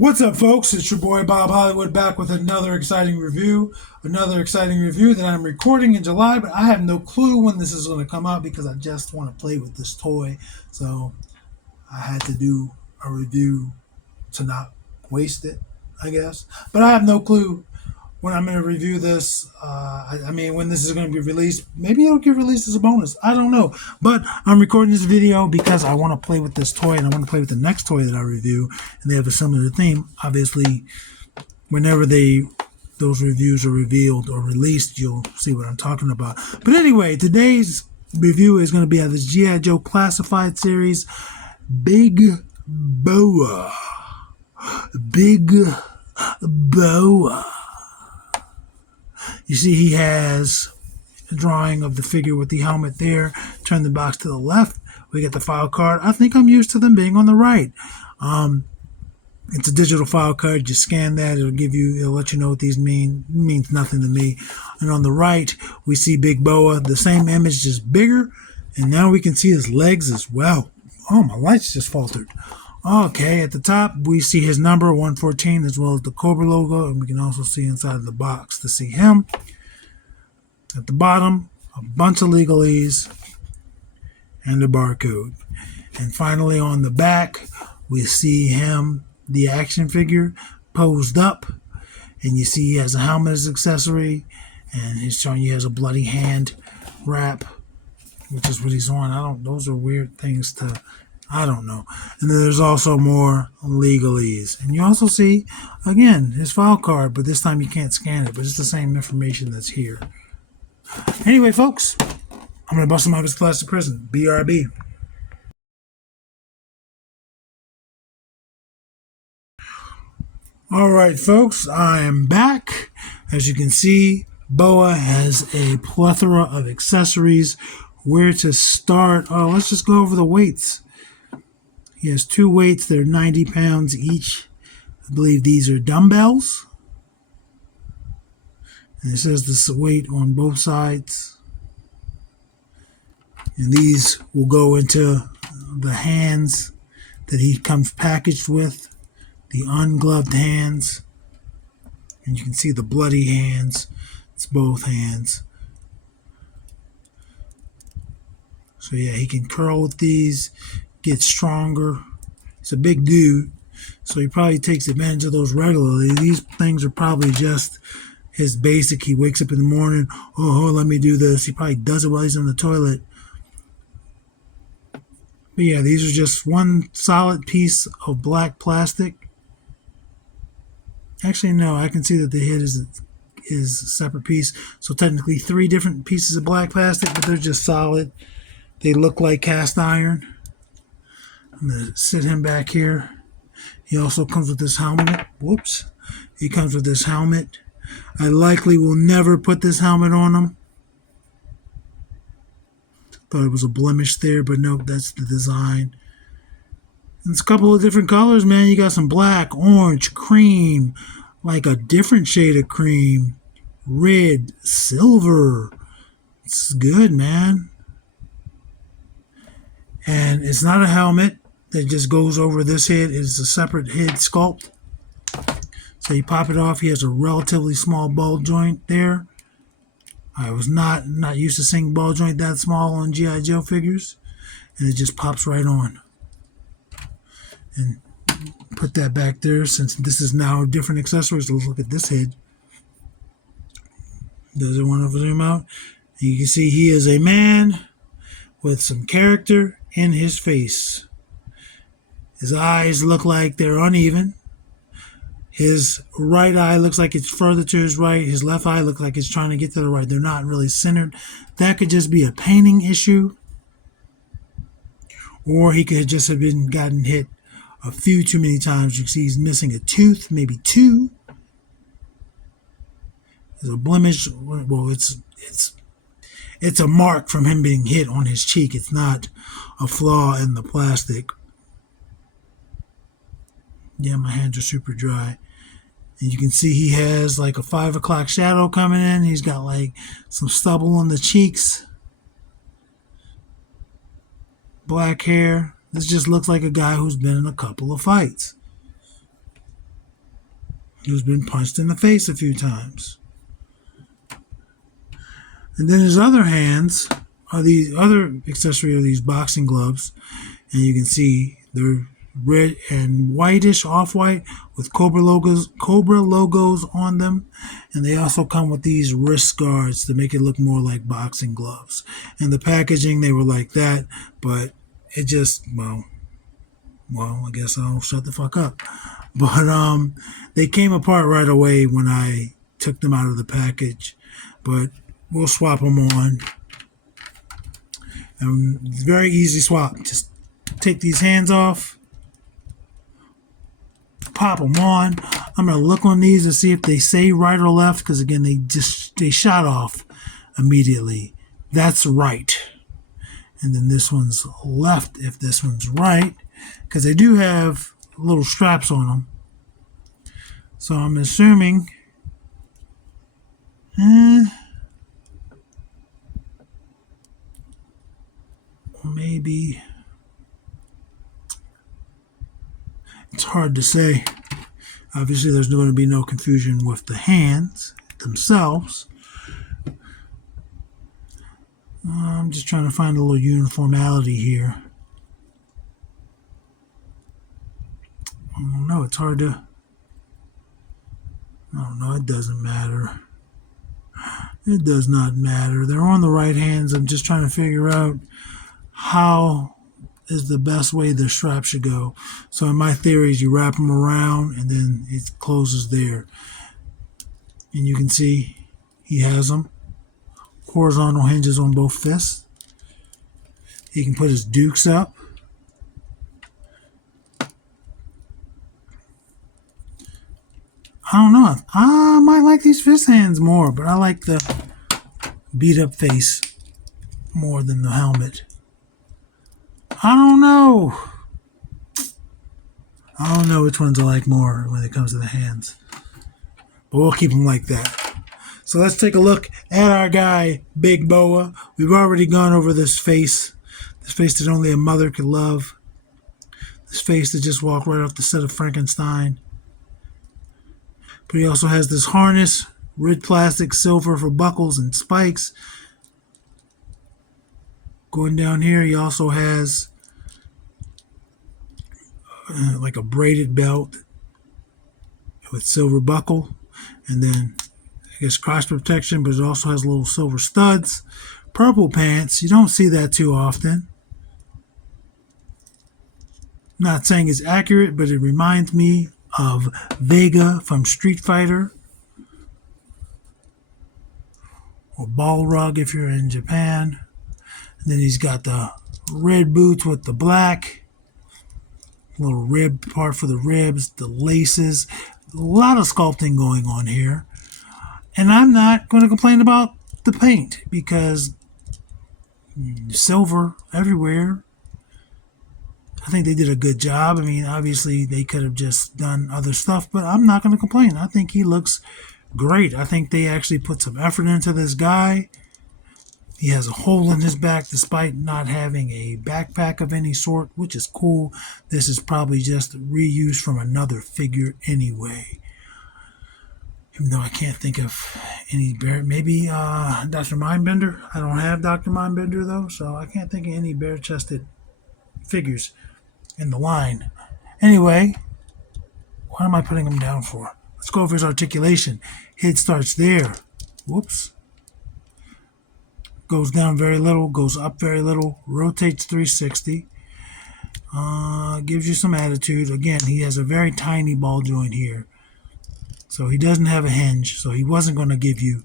What's up, folks? It's your boy Bob Hollywood back with another exciting review. Another exciting review that I'm recording in July, but I have no clue when this is going to come out because I just want to play with this toy. So I had to do a review to not waste it, I guess. But I have no clue when I'm going to review this. I mean, when this is going to be released. Maybe it'll get released as a bonus. I don't know. But I'm recording this video because I want to play with this toy and I want to play with the next toy that I review. And they have a similar theme. Obviously, whenever those reviews are revealed or released, you'll see what I'm talking about. But anyway, today's review is going to be of this G.I. Joe Classified series, Big Boa. Big Boa. You see he has a drawing of the figure with the helmet there. Turn the box to the left. We get the file card. I think I'm used to them being on the right. It's a digital file card. Just scan that. It'll let you know what these mean. It means nothing to me. And on the right, we see Big Boa. The same image, just bigger. And now we can see his legs as well. Oh, my lights just faltered. Okay, at the top, we see his number, 114, as well as the Cobra logo. And we can also see inside of the box to see him. At the bottom, a bunch of legalese and a barcode. And finally, on the back, we see him, the action figure, posed up. And you see he has a helmet as accessory. And he's showing you he has a bloody hand wrap, which is what he's on. Those are weird things I don't know. And then there's also more legalese. And you also see, again, his file card, but this time you can't scan it, but it's the same information that's here. Anyway, folks, I'm going to bust him out of his classic prison. BRB. All right, folks, I am back. As you can see, Boa has a plethora of accessories. Where to start? Oh, let's just go over the weights. He has two weights. They're 90 pounds each. I believe these are dumbbells. And it says the weight on both sides. And these will go into the hands that he comes packaged with. The ungloved hands. And you can see the bloody hands. It's both hands. So yeah, he can curl with these, get stronger. He's a big dude, so he probably takes advantage of those regularly. These things are probably just his basic. He wakes up in the morning, let me do this. He probably does it while he's in the toilet. But yeah, these are just one solid piece of black plastic. Actually, no, I can see that the head is a separate piece. So technically 3 different pieces of black plastic, but they're just solid. They look like cast iron. I'm going to sit him back here. He also comes with this helmet. Whoops. He comes with this helmet. I likely will never put this helmet on him. Thought it was a blemish there, but nope, that's the design. And it's a couple of different colors, man. You got some black, orange, cream, like a different shade of cream, red, silver. It's good, man. And it's not a helmet that just goes over this head. It's a separate head sculpt. So you pop it off. He has a relatively small ball joint there. I was not used to seeing ball joint that small on G.I. Joe figures. And it just pops right on. And put that back there since this is now different accessories. Let's look at this head. Does it want to zoom out? And you can see he is a man with some character in his face. His eyes look like they're uneven. His right eye looks like it's further to his right. His left eye looks like it's trying to get to the right. They're not really centered. That could just be a painting issue. Or he could just have gotten hit a few too many times. You can see he's missing a tooth, maybe 2. There's a blemish. Well, it's a mark from him being hit on his cheek. It's not a flaw in the plastic. Yeah, my hands are super dry. And you can see he has like a 5 o'clock shadow coming in. He's got like some stubble on the cheeks. Black hair. This just looks like a guy who's been in a couple of fights. who's been punched in the face a few times. And then his other hands are these other accessory are these boxing gloves, and you can see they're red and whitish, off-white, with Cobra logos on them, and they also come with these wrist guards to make it look more like boxing gloves. And the packaging, they were like that, but it just I guess I'll shut the fuck up. But they came apart right away when I took them out of the package, but we'll swap them on. And it's very easy swap. Just take these hands off, pop them on. I'm gonna look on these to see if they say right or left, because again they shot off immediately. That's right. And then this one's left if this one's right, because they do have little straps on them. So I'm assuming maybe it's hard to say. Obviously, there's going to be no confusion with the hands themselves. I'm just trying to find a little uniformity here. I don't know. It's hard to. I don't know. It doesn't matter. It does not matter. They're on the right hands. I'm just trying to figure out how is the best way the strap should go. So in my theory is you wrap them around and then it closes there. And you can see he has them. Horizontal hinges on both fists. He can put his dukes up. I don't know. I might like these fist hands more, but I like the beat up face more than the helmet. I don't know. I don't know which ones I like more when it comes to the hands. But we'll keep them like that. So let's take a look at our guy, Big Boa. We've already gone over this face. This face that only a mother could love. This face that just walked right off the set of Frankenstein. But he also has this harness, red plastic, silver for buckles and spikes. Going down here, he also has like a braided belt with silver buckle. And then, I guess, cross protection, but it also has little silver studs. Purple pants. You don't see that too often. Not saying it's accurate, but it reminds me of Vega from Street Fighter, or Balrog if you're in Japan. And then he's got the red boots with the black, little rib part for the ribs, the laces, a lot of sculpting going on here. And I'm not going to complain about the paint because silver everywhere. I think they did a good job. I mean, obviously they could have just done other stuff, but I'm not going to complain. I think he looks great. I think they actually put some effort into this guy. He has a hole in his back despite not having a backpack of any sort, which is cool. This is probably just reused from another figure anyway. Even though I can't think of any bear, maybe Dr. Mindbender. I don't have Dr. Mindbender though, so I can't think of any bare-chested figures in the line. Anyway, what am I putting him down for? Let's go over his articulation. Head starts there. Whoops. Goes down very little, goes up very little, rotates 360. Gives you some attitude. Again, he has a very tiny ball joint here. So he doesn't have a hinge, so he wasn't going to give you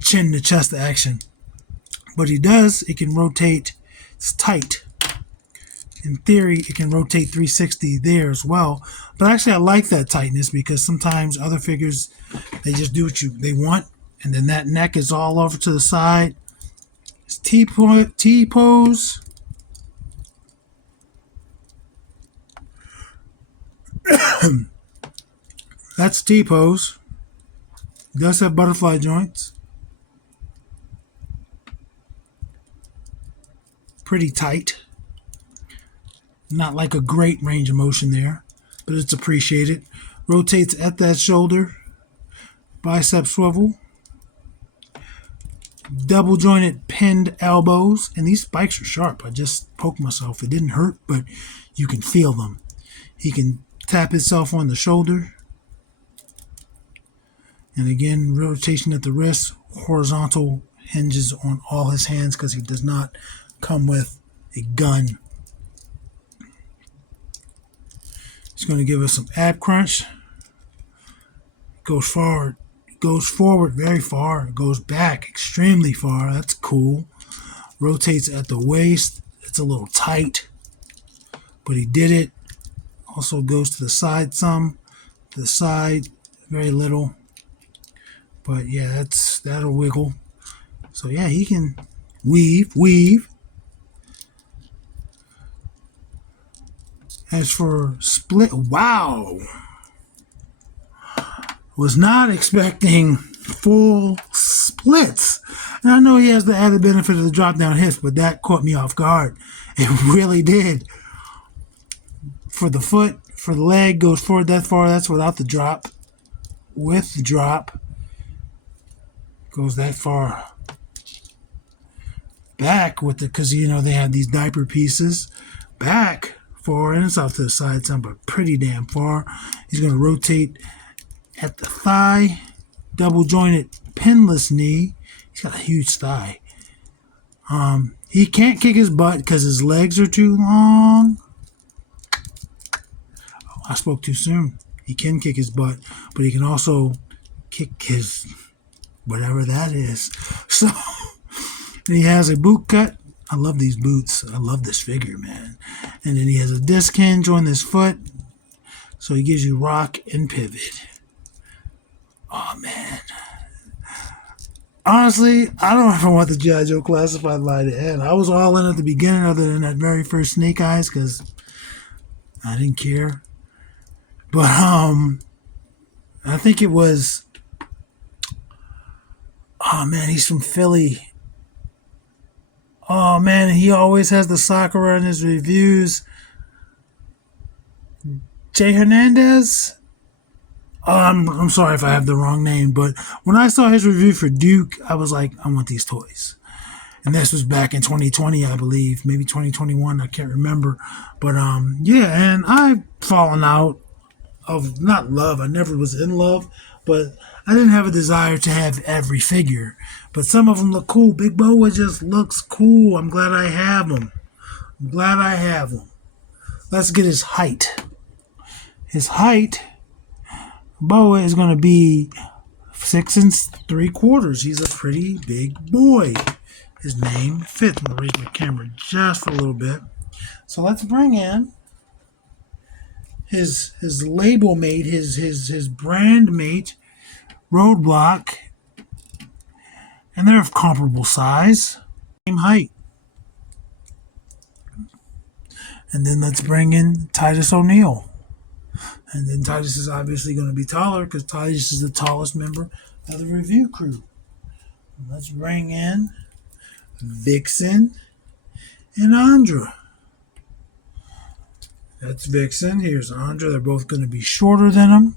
chin to chest action. But he does, it can rotate, it's tight. In theory, it can rotate 360 there as well. But actually, I like that tightness because sometimes other figures, they just do what they want. And then that neck is all over to the side. It's T-pose. That's T-pose. It does have butterfly joints. Pretty tight. Not like a great range of motion there, but it's appreciated. rotates at that shoulder, bicep swivel, double jointed pinned elbows, and these spikes are sharp. I just poked myself. It didn't hurt, but you can feel them. He can tap himself on the shoulder. And again, rotation at the wrist, horizontal hinges on all his hands because he does not come with a gun. He's going to give us some ab crunch. Goes forward very far, goes back extremely far. That's cool. Rotates at the waist. It's a little tight, but he did it. Also goes to the side some, to the side very little. But yeah, that'll wiggle. So yeah, he can weave. As for split, wow. Was not expecting full splits. And I know he has the added benefit of the drop down hips, but that caught me off guard. It really did. For the foot, for the leg, goes forward that far. That's without the drop. With the drop, goes that far back with it, because they have these diaper pieces. Back far, and it's off to the side some, but pretty damn far. He's going to rotate at the thigh, double jointed pinless knee. He's got a huge thigh. He can't kick his butt because his legs are too long. Oh, I spoke too soon. He can kick his butt, but he can also kick his whatever that is. So he has a boot cut. I love these boots. I love this figure, man. And then he has a disc hinge on his foot, so he gives you rock and pivot. Oh, man. Honestly, I don't ever want the G.I. Joe Classified line to end. I was all in at the beginning other than that very first Snake Eyes because I didn't care. But I think it was... Oh, man, he's from Philly. Oh, man, he always has the Sakura in his reviews. Jay Hernandez? I'm sorry if I have the wrong name, but when I saw his review for Duke, I was like, I want these toys. And this was back in 2020, I believe, maybe 2021, I can't remember. But yeah, and I've fallen out of, not love, I never was in love, but I didn't have a desire to have every figure. But some of them look cool. Big Boa just looks cool. I'm glad I have him. Let's get his height. His height... Boa is going to be 6 3/4. He's a pretty big boy. His name fits. I'm going to raise my camera just for a little bit. So let's bring in his label mate, his brand mate, Roadblock, and they're of comparable size, same height. And then let's bring in Titus O'Neil. And then Titus is obviously going to be taller because Titus is the tallest member of the review crew. Let's bring in Vixen and Andra. That's Vixen. Here's Andra. They're both going to be shorter than him.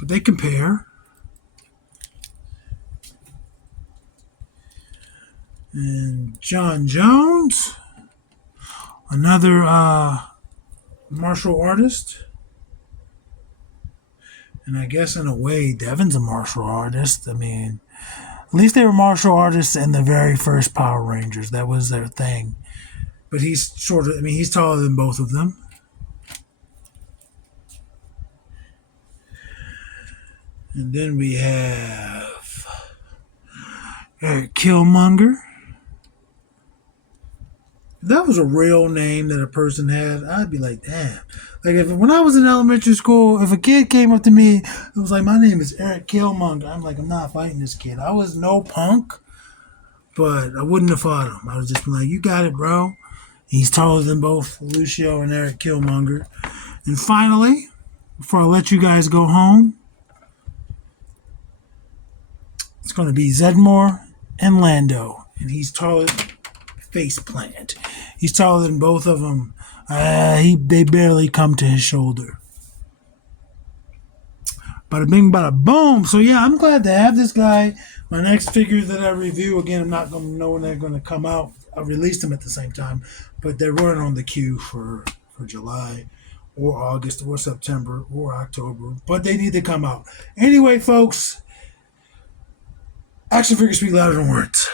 But they compare. And John Jones. Another martial artist. And I guess in a way, Devin's a martial artist. I mean, at least they were martial artists in the very first Power Rangers. That was their thing. But he's shorter. I mean, he's taller than both of them. And then we have Eric Killmonger. If that was a real name that a person had, I'd be like, damn. Like, when I was in elementary school, if a kid came up to me, it was like, my name is Eric Killmonger. I'm like, I'm not fighting this kid. I was no punk, but I wouldn't have fought him. I was just like, you got it, bro. He's taller than both Lucio and Eric Killmonger. And finally, before I let you guys go home, it's going to be Zedmore and Lando. And he's taller, face plant. He's taller than both of them. They barely come to his shoulder. Bada bing, bada boom. So yeah, I'm glad to have this guy. My next figure that I review, again, I'm not going to know when they're going to come out. I released them at the same time, but they weren't on the queue for July or August or September or October, but they need to come out. Anyway, folks, action figures speak louder than words.